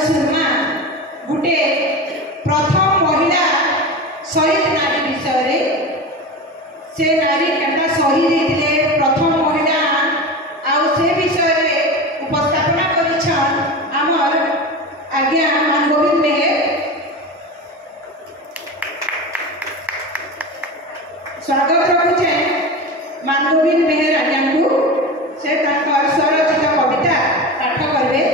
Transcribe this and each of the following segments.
सुरमा गोटे प्रथम महिला शहीद नारी विषय से नारी केटा शहीद होते प्रथम महिला आउ से विषय उपस्थापना करिछन आमर आज्ञा मानगोविंद मेहर। स्वागत रखुचे मानगोविंद मेहर आज्ञा को से स्वरचित कविता पाठ करेंगे।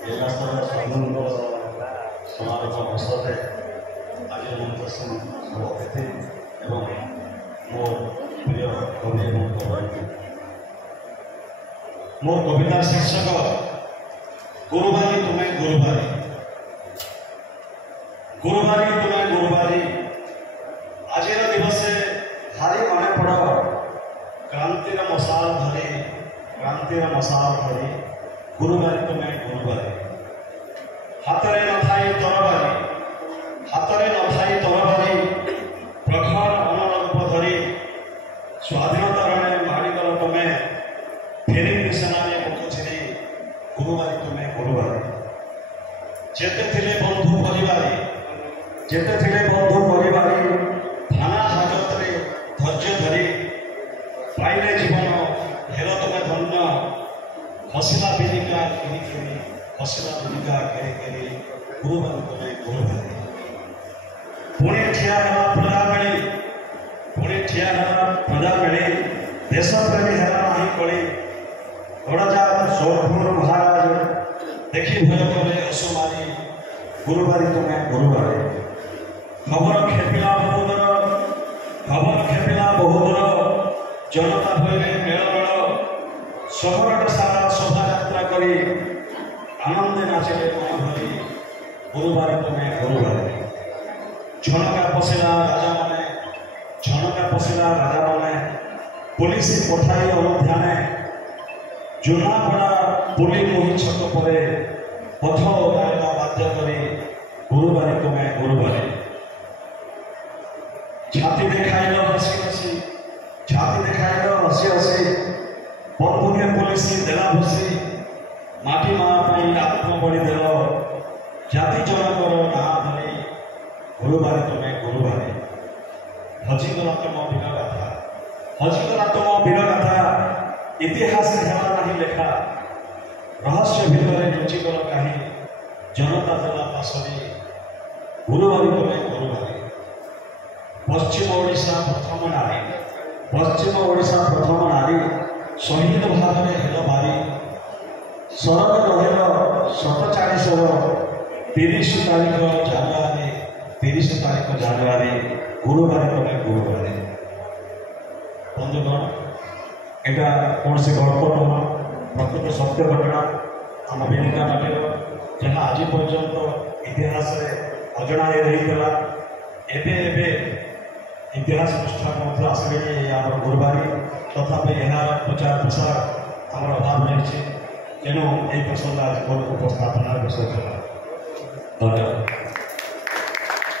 जिला स्तर स्वाधीन समारोह अवसर में आज सब अतिथि एवं मो प्रिय कवि मो कवितार शीर्षक गुरुबारी तुम्हें गुरुबारी। गुरुबारी तुम्हें गुरुबारी आज दिवस भारी मन पड़ क्रांतिर मसाल धरी गुरुबारी तुम्हें गुरुबारी। हाथरे नथाई तरबारी प्रखर अनुरूप धरी स्वाधीनता रण मारिगल तुम्हें फेरी सेनानी मुख छिरी गुरुबारी तुम्हें गुरुबारी। जेते थिले बंधु परिवारी थाना हाजत रे धैर्य धरी पाइले जीवन हेर तुम्हें धन्य हसिला बिनिका घेरी घेरी गुरुबारी तुम्हें गुरुबारी। पुणे ठिया प्रजा मिली देश प्रेमी हेरा नहीं कली गड़जा सोरपुर महाराज देखी भय कले असुमारी गुरुबारी तुम्हें गुरुबारी। खबर खेपिला बहुदूर जनता भैले मेलमेल सहर सारा शोभा यात्रा करी आनंदे नाचिले मन भरी गुरुबारी तुम्हें गुरुबारी। झनका पशिला राजा माने पुलिस पठाई अनुध्याने जुनापड़ा पुली मोही छक पर पथ गायला बाध्य करी गुरुबारी तुम्हें गुरुबारी। छाती देखाइल हसी हसी बंधुके पुलिस देला भूसी माटी माँ आत्मबली देल जाति जनकर ना धरी गुरुबारी तुम्हें गुरुबारी। हजिगला तुम वीर गाथा इतिहास हेला नहीं लेखा रहस्य भितर लुचिगल कहीं जनता देला पासरी गुरुबारी तुम्हें गुरुबारी। पश्चिम ओडिशा प्रथम नारी शहीद भाव में हेल बारी शरण रहिल 30 तारीख जानुआरी गुरुबारी तुम्हें गुरुबारी। बंधुगण यहाँ कौन से गल्प नुह प्रकृत सत्य घटना आम बेनिका माटीर जहाँ आज पर्यंत इतिहास अजଣା रहीगला एबे इतिहास पृष्ठा आसले आम गुरुबारी तथापि यार प्रचार प्रसार आम अभाव रही तेणु यही प्रसंग आज उपस्थापना विषय धन्यवाद।